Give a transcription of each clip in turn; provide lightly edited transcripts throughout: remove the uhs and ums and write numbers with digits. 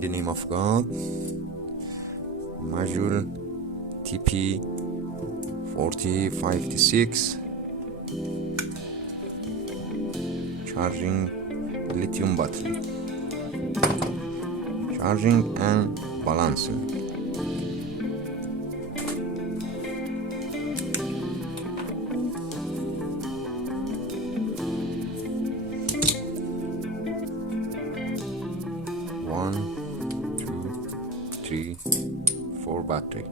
In the name of God. Module TP 4056, charging lithium battery, charging and balancing. One, two, three, four battery.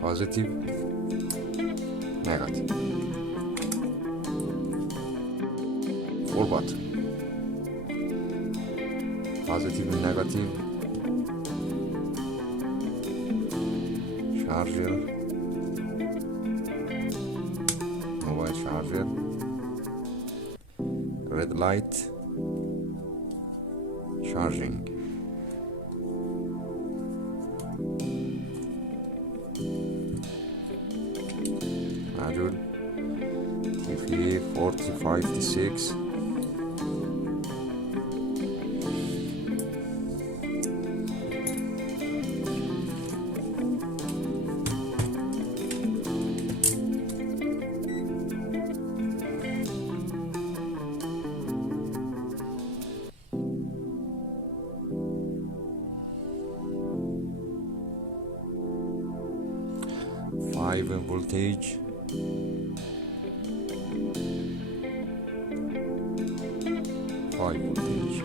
Positive, negative. Four battery. Positive and negative. Charger. Mobile charger. Red light. Charging. Module TP4056, five voltage. High voltage.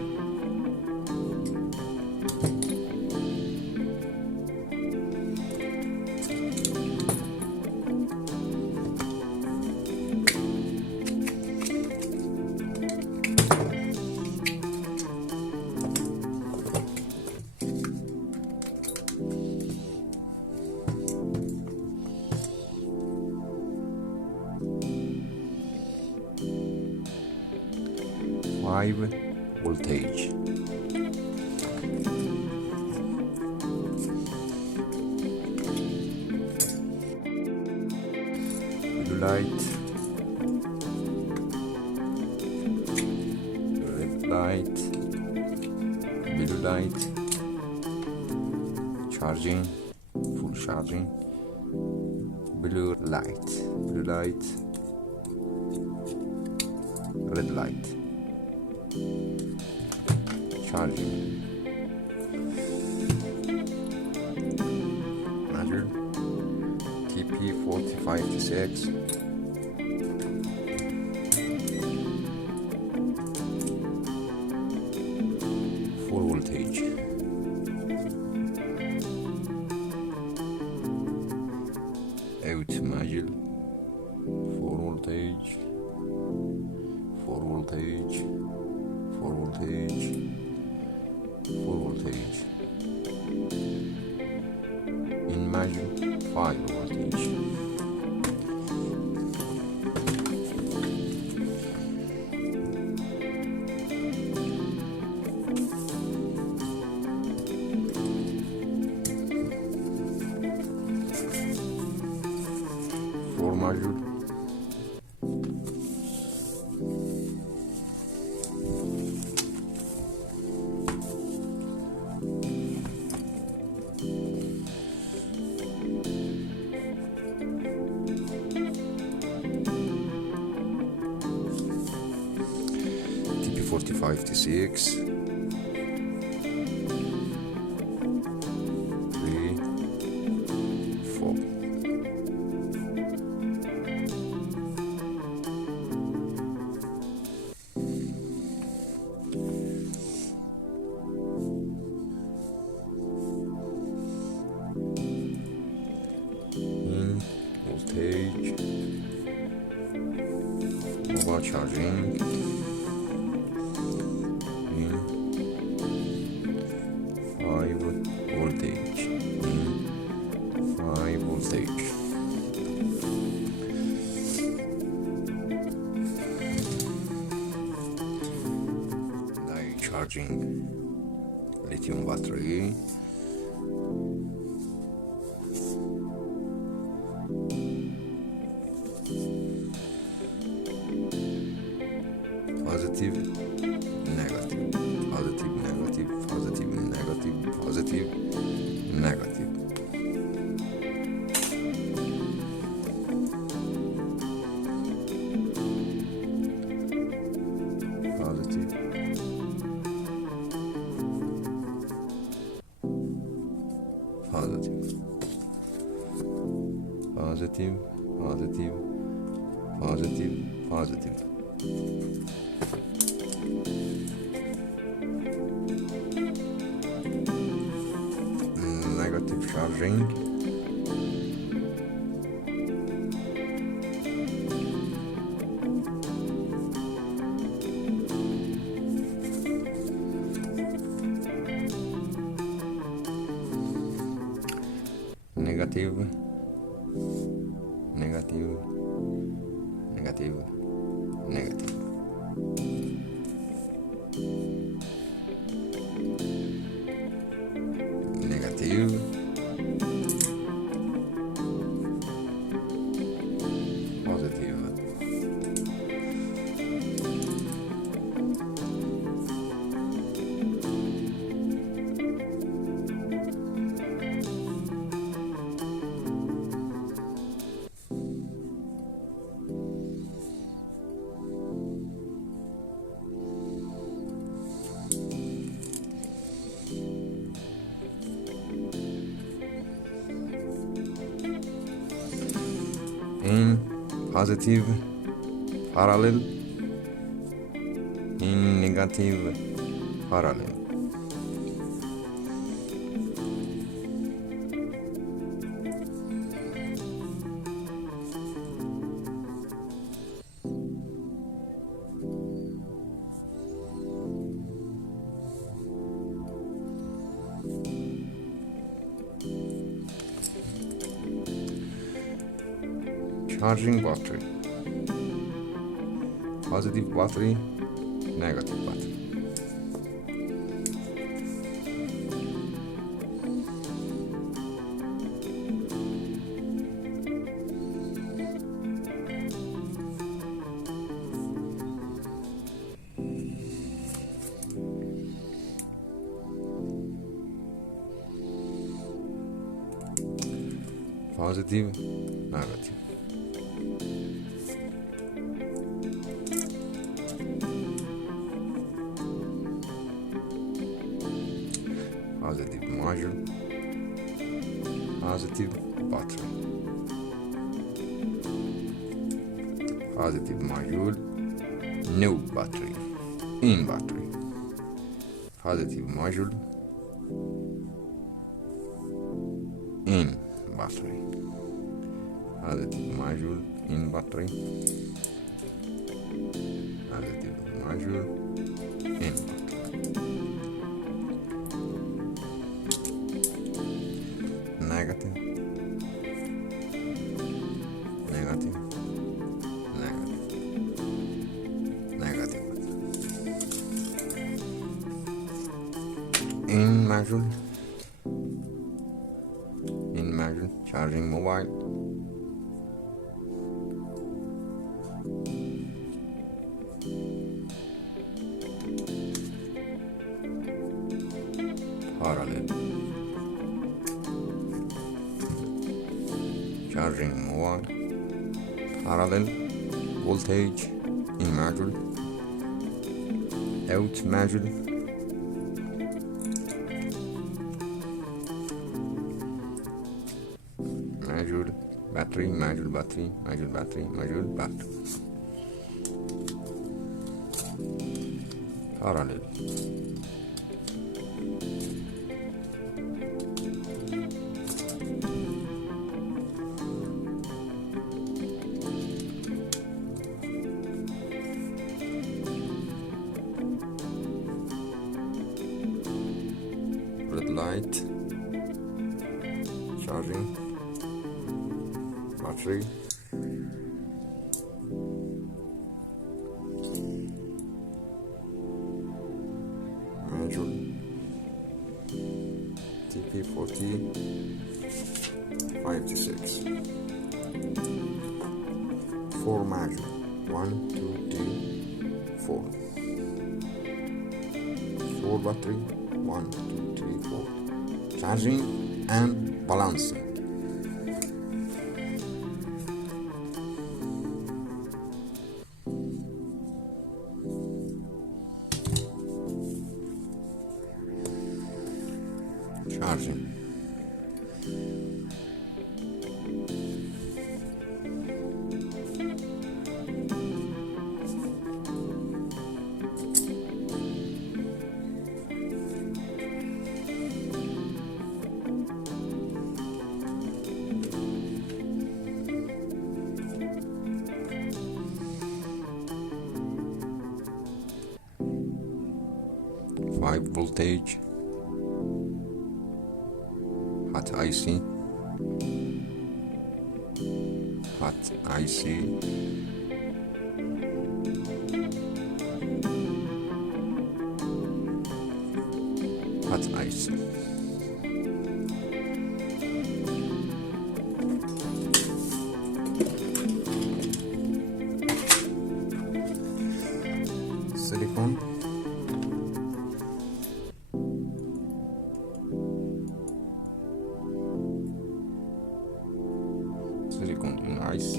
Five voltage. Blue light, red light, blue light, charging, full charging, blue light, red light, charging. Module TP4056, full voltage. Out module, 4 voltage, 4 voltage, 4 voltage, 4 voltage. In module 5 voltage. For module TP4056, 3, 4. Voltage, mobile charging, in 5 voltage, in 5 voltage. Now charging lithium battery. positive, negative, positive, negative, positive, negative, positive, negative. Positive, positive, positive, positive, positive, positive. Negative charging. Negative, negative, negative, negative. Negative, positive. In positive, parallel. In negative, parallel. Charging battery. Positive battery, negative battery. Positive, negative. Positive module, positive battery. Positive module, no battery, in battery. Positive module, in battery. Positive module, in battery. Positive module, in battery. Negative, negative, negative, negative. In module, charging mobile. Parallel. Charging mobile, parallel, voltage, in module, out module, module, battery, module, battery, module, battery, module, battery. Parallel. Red light, charging, battery, module, TP40 56, 4 module, 1, 2, 3, 4. 4 battery, 1 2 3 4, charging and balancing. Charging. Five voltage, hot IC, hot IC, hot IC. Silicone. Silicone in IC.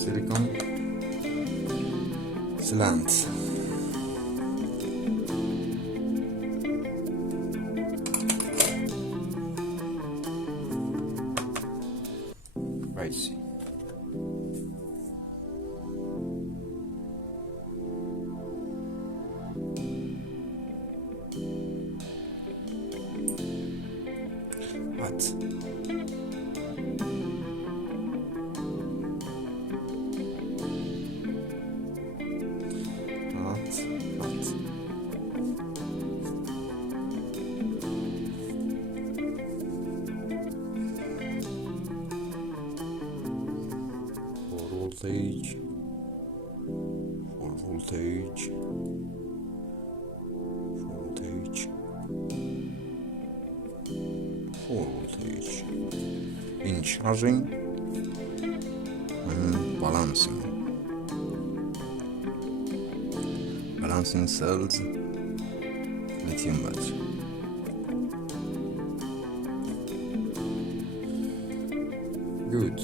Silicone slant. I see. Hot. Hot. 4 voltage, 4 voltage, 4 voltage in charging and balancing. Balancing cells, lithium battery. Good.